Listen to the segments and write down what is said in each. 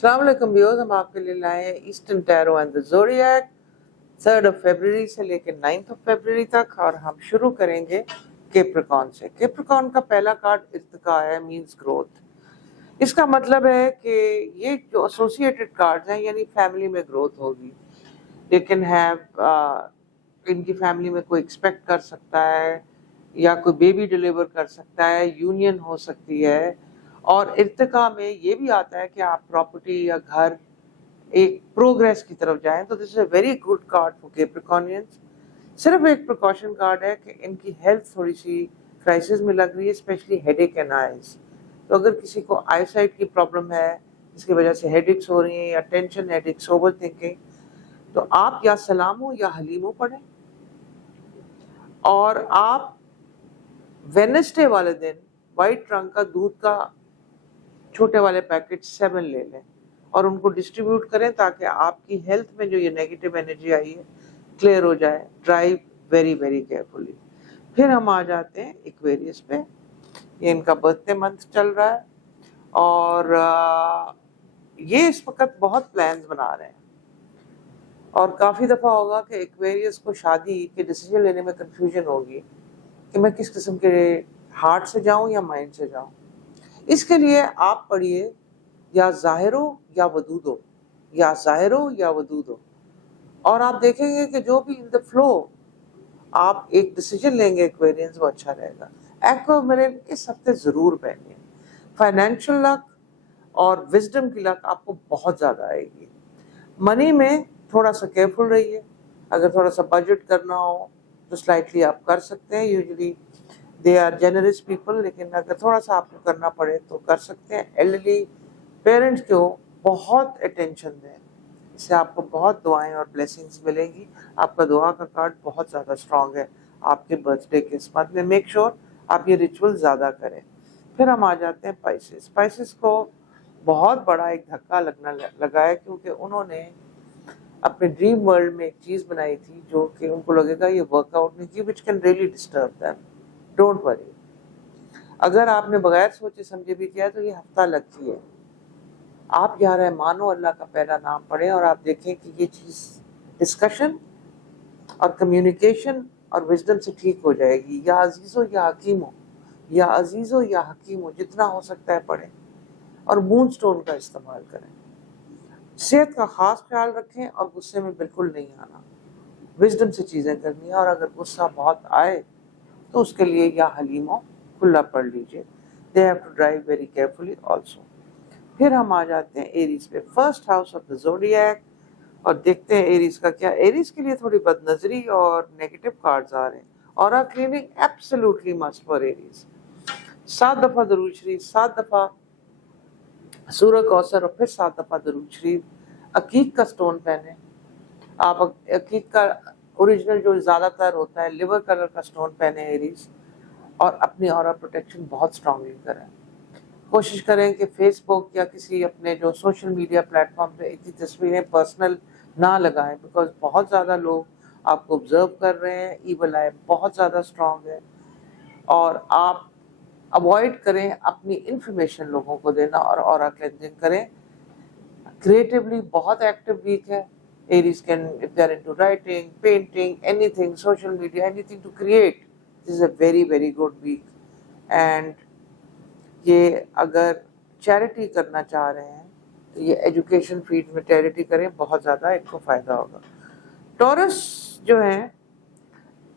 अस्सलाम वालेकुम व्यूअर्स, हम आपके लिए लाए हैं eastern tarot and the zodiac 3 फरवरी से लेकर 9 फरवरी तक, और हम शुरू करेंगे कैप्रिकॉर्न से। कैप्रिकॉर्न का पहला कार्ड इर्तिका है, मींस ग्रोथ। इसका मतलब है कि ये जो एसोसिएटेड कार्ड्स हैं, यानी फैमिली में ग्रोथ होगी। दे कैन हैव इनकी फैमिली में कोई एक्सपेक्ट कर सकता है या कोई बेबी डिलीवर कर सकता है, यूनियन हो सकती है। और इर्तिका में ये भी आता है कि आप प्रॉपर्टी या घर एक प्रोग्रेस की तरफ जाएं, तो this is a very good card for Capricornians. सिर्फ एक प्रिकॉशन कार्ड है कि इनकी हेल्थ थोड़ी सी क्राइसिस में लग रही है, स्पेशली हेडेक एंड आइज। तो अगर किसी को आई साइट की प्रॉब्लम है जिसकी वजह से हेडेक्स हो रही हैं या टेंशन हेडेक्स, ओवर थिंकिंग, तो आप या सलामो या हलीमो पढ़ें, और आप वेडनेसडे वाले दिन वाइट रंग का दूध का छोटे वाले पैकेट 7 ले लें और उनको डिस्ट्रीब्यूट करें, ताकि आपकी हेल्थ में जो ये नेगेटिव एनर्जी आई है क्लियर हो जाए। Drive very very carefully. फिर हम आ जाते हैं एक्वेरियस पे। ये इनका बर्थडे मंथ चल रहा है और ये इस वक्त बहुत प्लान्स बना रहे हैं, और काफ़ी दफ़ा होगा कि एक्वेरियस को शादी के डिसीजन लेने में कंफ्यूजन होगी कि मैं किस किस्म के हार्ट से जाऊं या माइंड से जाऊं। इसके लिए आप पढ़िए या ज़ाहिरो या वदूदो, या ज़ाहिरो या वदूदो, और आप देखेंगे कि जो भी इन द फ्लो आप एक डिसीजन लेंगे एक्वेरियंस, वो अच्छा रहेगा। एक्वामरीन इस हफ्ते ज़रूर पहनिए। फाइनेंशियल लक और विजडम की लक आपको बहुत ज़्यादा आएगी। मनी में थोड़ा सा केयरफुल रहिए। अगर थोड़ा सा बजट करना हो तो स्लाइटली आप कर सकते हैं। Usually they are generous people, लेकिन अगर थोड़ा सा आपको करना पड़े तो कर सकते हैं। एल्डरली पेरेंट्स को बहुत अटेंशन दें, इससे आपको बहुत दुआएं और ब्लेसिंग्स मिलेंगी। आपका दुआ का कार्ड बहुत ज़्यादा स्ट्रॉन्ग है आपके बर्थडे के इस मंथ में। मेक श्योर आप ये रिचुअल ज़्यादा करें। फिर हम आ जाते हैं स्पाइसेस। स्पाइसेस को बहुत बड़ा एक धक्का लगा है, क्योंकि उन्होंने अपने ड्रीम वर्ल्ड में एक चीज़ बनाई थी जो कि उनको लगेगा ये वर्कआउट नहीं की, which can really disturb them. Don't worry, अगर आपने बगैर सोचे समझे भी किया तो ये हफ्ता लगती है। आप या रहमानो अल्लाह का पहला नाम पढ़ें और आप देखें कि ये चीज़ डिस्कशन और कम्युनिकेशन और विजडम से ठीक हो जाएगी। या अजीज़ो या हकीमो, या अजीज़ो या हकीमो, जितना हो सकता है पढ़ें, और मून स्टोन का इस्तेमाल करें। सेहत का खास ख्याल रखें और गुस्से में बिल्कुल नहीं आना। विजडम से चीज़ें करनी है, और अगर गुस्सा बहुत आए तो उसके लिए या हलीमो खुला पढ़ लीजिए। They have to drive very carefully also. फिर हम आ जाते हैं एरीज पे, first house of the zodiac, और देखते हैं एरीज का क्या। एरीज के लिए थोड़ी बदनजरी और नेगेटिव कार्ड्स आ रहे हैं। और cleaning absolutely must for Aries. 7 दफ़ा दरूद शरीफ, 7 दफ़ा सूरह कौसर, और फिर 7 दफ़ा दरूद शरीफ। अकीक का स्टोन पहने। आप अकीक का ओरिजिनल जो ज़्यादातर होता है लिवर कलर का स्टोन पहने एरीज, और अपनी ऑरा प्रोटेक्शन बहुत स्ट्रांगली करें। कोशिश करें कि फेसबुक या किसी अपने जो सोशल मीडिया प्लेटफॉर्म पे इतनी तस्वीरें पर्सनल ना लगाएं, बिकॉज बहुत ज़्यादा लोग आपको ऑब्जर्व कर रहे हैं। ईवल आई बहुत ज़्यादा स्ट्रांग है, और आप अवॉइड करें अपनी इंफॉर्मेशन लोगों को देना, और ऑरा क्लेंजिंग करें। क्रिएटिवली बहुत एक्टिव वीक है। Aries can, if they are into writing, painting, anything, social media, anything to create, this is a very very good week. And ये अगर चैरिटी करना चाह रहे हैं तो ये एजुकेशन फील्ड में चैरिटी करें, बहुत ज़्यादा इनको फ़ायदा होगा। टॉरस जो हैं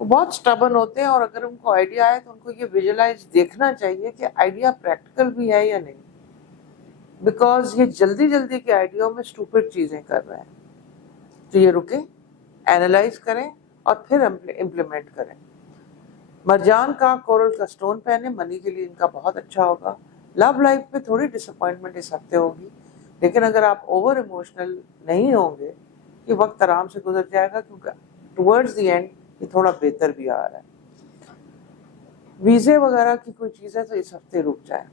वो बहुत स्टबन होते हैं, और अगर उनको आइडिया आए तो उनको ये विजुलाइज देखना चाहिए कि आइडिया प्रैक्टिकल भी है या नहीं, बिकॉज ये जल्दी जल्दी के आइडिया में स्टूपिड चीज़ें कर रहे हैं। तो ये रुके, एनालाइज करें और फिर इम्प्लीमेंट करें। मरजान का कोरल का स्टोन पहने, मनी के लिए इनका बहुत अच्छा होगा। लव लाइफ में थोड़ी डिसअपॉइंटमेंट इस हफ्ते होगी, लेकिन अगर आप ओवर इमोशनल नहीं होंगे ये वक्त आराम से गुजर जाएगा, क्योंकि टुवर्ड्स द एंड ये थोड़ा बेहतर भी आ रहा है। वीज़े वगैरह की कोई चीज़ है तो इस हफ्ते रुक जाए,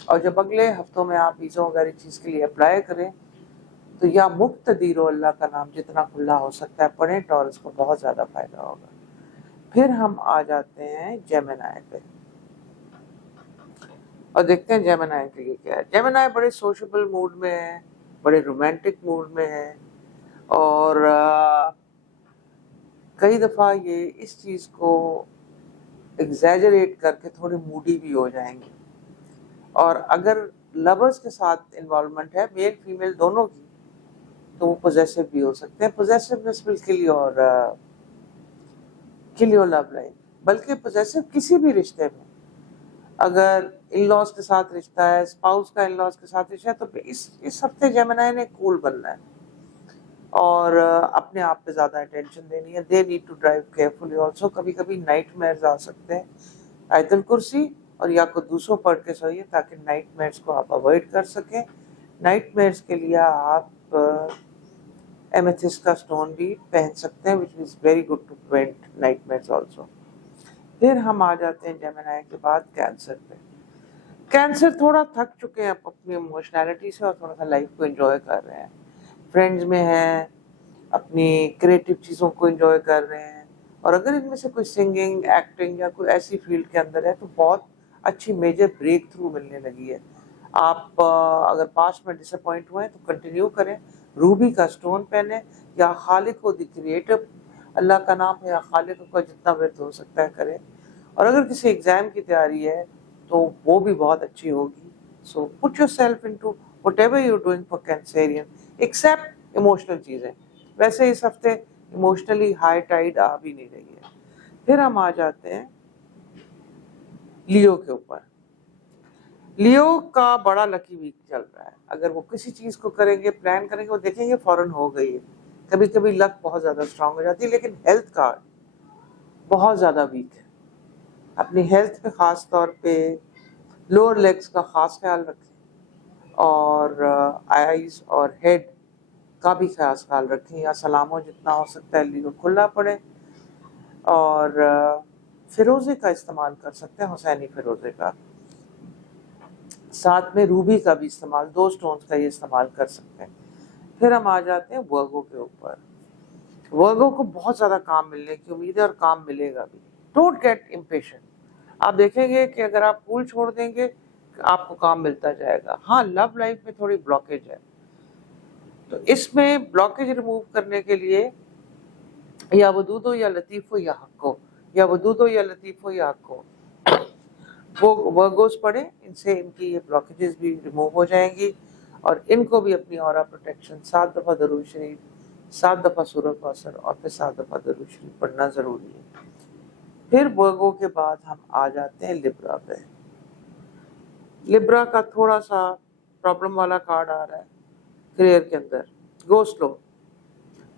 और जब अगले हफ्तों में आप वीज़ों वगैरह चीज़ के लिए अप्लाई करें तो या मुक्तदीरो अल्लाह का नाम जितना खुला हो सकता है पढ़ें। टॉरस को बहुत ज़्यादा फायदा होगा। फिर हम आ जाते हैं जेमिनी पे, और देखते हैं जेमिनी के लिए क्या है। जेमिनी बड़े सोशल मूड में है, بڑے رومانٹک موڈ میں ہیں، اور کئی دفعہ یہ اس چیز کو ایگزیجریٹ کر کے تھوڑی موڈی بھی ہو جائیں گے. اور اگر لورز کے ساتھ انوالومنٹ ہے، میل فیمیل دونوں کی، تو وہ پوزیسو بھی ہو سکتے ہیں. Possessiveness will kill your love life. بلکہ پوزیسو کسی بھی رشتے میں، اگر ان لاز کے ساتھ رشتہ ہے، اسپاؤس کا ان لاز کے ساتھ رشتہ ہے، تو اس ہفتے جیمنائی نے کول بننا ہے اور اپنے آپ پہ زیادہ اٹینشن دینی ہے. They need to drive carefully also. کبھی کبھی نائٹ میئرز آ سکتے ہیں. آیت الکرسی اور یا قدوسو پڑھ کے سوئیے تاکہ نائٹ میئرز کو آپ اوائڈ کر سکیں. نائٹ میئرز کے لیے آپ ایمیتھسٹ کا سٹون بھی پہن سکتے ہیں which is very good to prevent nightmares also. پھر ہم آ جاتے ہیں جیمنائی کے بعد کینسر پہ. کینسر تھوڑا تھک چکے ہیں اپنی ایموشنالٹی سے اور تھوڑا سا لائف کو انجوائے کر رہے ہیں. فرینڈز میں ہیں، اپنی کریٹو چیزوں کو انجوائے کر رہے ہیں، اور اگر ان میں سے کوئی سنگنگ، ایکٹنگ یا کوئی ایسی فیلڈ کے اندر ہے تو بہت اچھی میجر بریک تھرو ملنے لگی ہے. آپ اگر پاسٹ میں ڈس اپوائنٹ ہوئے ہیں تو کنٹینیو کریں. روبی کا سٹون پہنیں، یا خالق کو دی کریٹو اللہ کا نام ہے، یا خالق کو جتنا ورد ہو سکتا ہے کریں. اور اگر کسی ایگزام کی تیاری ہے تو وہ بھی بہت اچھی ہوگی. So put yourself into whatever you doing for Cancerians except emotional چیزیں. ویسے اس ہفتے ایموشنلی ہائی ٹائڈ آ بھی نہیں رہی ہے. پھر ہم آ جاتے ہیں لیو کے اوپر. لیو کا بڑا لکی ویک چل رہا ہے. اگر وہ کسی چیز کو کریں گے، پلان کریں گے، وہ دیکھیں گے فوراً ہو گئی ہے. کبھی کبھی لک بہت زیادہ اسٹرانگ ہو جاتی ہے، لیکن ہیلتھ کا بہت زیادہ ویک ہے. اپنی ہیلتھ پہ خاص طور پہ لوور لیگز کا خاص خیال رکھیں، اور آئیز اور ہیڈ کا بھی خیال رکھیں. یا سلاموں جتنا ہو سکتا ہے لیو کھلا پڑے. اور فیروزے کا استعمال کر سکتے ہیں، حسینی فیروزے کا. ساتھ میں روبی کا بھی استعمال، 2 سٹونز کا یہ استعمال کر سکتے ہیں. پھر ہم آ جاتے ہیں ورگو کے اوپر. ورگو کو بہت زیادہ کام ملنے کی امید ہے، اور کام ملے گا بھی. Don't get impatient. آپ دیکھیں گے کہ اگر آپ پھول چھوڑ دیں گے آپ کو کام ملتا جائے گا. ہاں، لو لائف میں تھوڑی بلاکیج ہے، تو اس میں بلاکیج ریموو کرنے کے لیے یا ودودو یا لطیفو یا حقو، یا ودودو یا لطیفو یا حقو وہ ورگوز پڑھیں. ان سے ان کی یہ بلاکیجز بھی ریموو ہو جائیں گی. اور ان کو بھی اپنی اورا پروٹیکشن 7 دفعہ درود شریف، 7 دفعہ سورہ کوثر اور پھر 7 دفعہ درود شریف پڑھنا ضروری ہے. پھر ورگو کے بعد ہم آ جاتے ہیں لبرا پہ. لبرا کا تھوڑا سا پرابلم والا کارڈ آ رہا ہے کریئر کے اندر. گو سلو،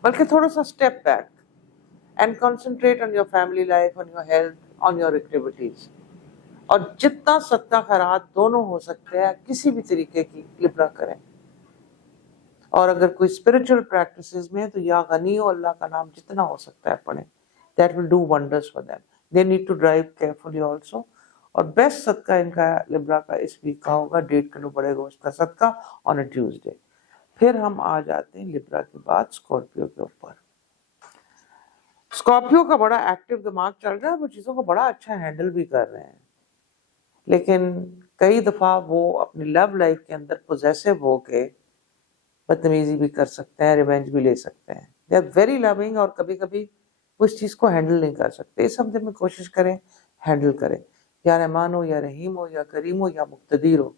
بلکہ تھوڑا سا step back and concentrate on your family life, on your health, on your activities. اور جتنا صدقہ خیرات دونوں ہو سکتے ہیں کسی بھی طریقے کی لبرا کریں. اور اگر کوئی اسپرچل پریکٹسز میں ہے تو یا غنی ہو اللہ کا نام جتنا ہو سکتا ہے پڑھیں. That will do wonders for them. They need to drive carefully also. اور بیسٹ صدقہ ان کا لبرا کا اس ویک کا ہوگا 1.5 کلو بڑے گوشت کا صدقہ on a Tuesday. پھر ہم آ جاتے ہیں لبرا کے بعد اسکارپیو کے اوپر. اسکارپیو کا بڑا ایکٹیو دماغ چل رہا ہے، وہ چیزوں کو بڑا اچھا ہینڈل بھی کر رہے ہیں، لیکن کئی دفعہ وہ اپنی لو لائف کے اندر پوزیسو ہو کے بدتمیزی بھی کر سکتے ہیں، ریونج بھی لے سکتے ہیں. دے آر ویری لونگ، اور کبھی کبھی وہ اس چیز کو ہینڈل نہیں کر سکتے. اس ہفتے میں کوشش کریں ہینڈل کریں. یا رحمان ہو یا رحیم ہو یا کریم ہو یا مقتدر ہو،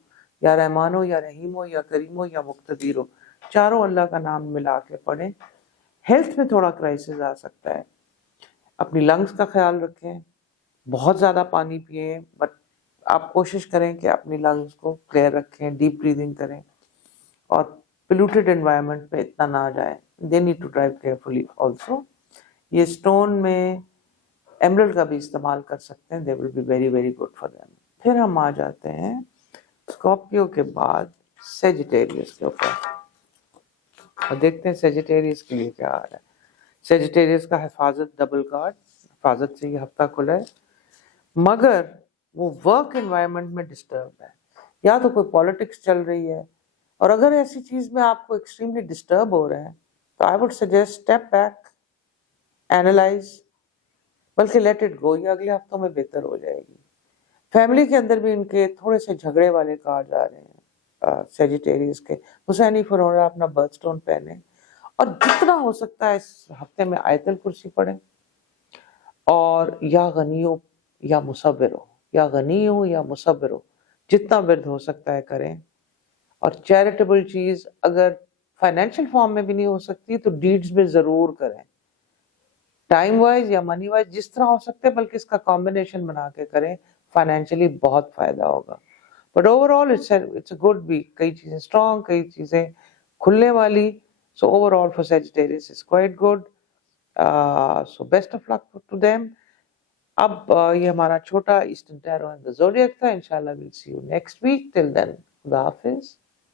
یا رحمان ہو یا رحیم ہو یا کریم ہو یا مقتدر ہو، چاروں اللہ کا نام ملا کے پڑھیں. ہیلتھ میں تھوڑا کرائسس آ سکتا ہے. اپنی لنگس کا خیال رکھیں، بہت زیادہ پانی پئیں، بٹ آپ کوشش کریں کہ اپنی لنگس کو کلیئر رکھیں، ڈیپ بریدنگ کریں، اور پلیوٹیڈ انوائرمنٹ میں اتنا نہ جائیں. They need to drive carefully also. یہ اسٹون میں ایمرلڈ کا بھی استعمال کر سکتے ہیں. They will be very very good for them. پھر ہم آ جاتے ہیں اسکارپیو کے بعد سیجیٹیریس کے اوپر، اور دیکھتے ہیں سیجیٹیریس کے لیے کیا آ رہا ہے. سیجیٹیریس کا حفاظت ڈبل کارڈ، حفاظت سے یہ ہفتہ کھلا ہے، مگر وہ ورک انوائرمنٹ میں ڈسٹرب ہے. یا تو کوئی پالیٹکس چل رہی ہے، اور اگر ایسی چیز میں آپ کو ایکسٹریملی ڈسٹرب ہو رہے ہیں تو I would suggest step back, analyse, بلکہ لیٹ اٹ گو. یہ اگلے ہفتوں میں بہتر ہو جائے گی. فیملی کے اندر بھی ان کے تھوڑے سے جھگڑے والے کارڈ آ رہے ہیں. सेजिटेरियस के। हुसैनी फरोरा अपना बर्थ स्टोन पहने और जितना हो सकता है इस हफ्ते में आयतल कुर्सी पढ़ें, और या गनी हो या मुसव्विर हो, या गनी हो या मुसव्विर हो, जितना विर्द हो सकता है करें। और चैरिटेबल चीज अगर फाइनेंशियल फॉर्म में भी नहीं हो सकती तो डीड्स में जरूर करें, टाइम वाइज या मनी वाइज जिस तरह हो सकते हैं, बल्कि इसका कॉम्बिनेशन बना के करें, फाइनेंशियली बहुत फायदा होगा। But overall it's a good week, कई चीजें स्ट्रॉन्ग, कई चीजें खुलने वाली। So overall for Sagittarius is quite good, so best of luck to them. अब ये हमारा छोटा eastern tarot and the zodiac था। इंशाल्लाह will see you next week. Till then खुदा हाफिज।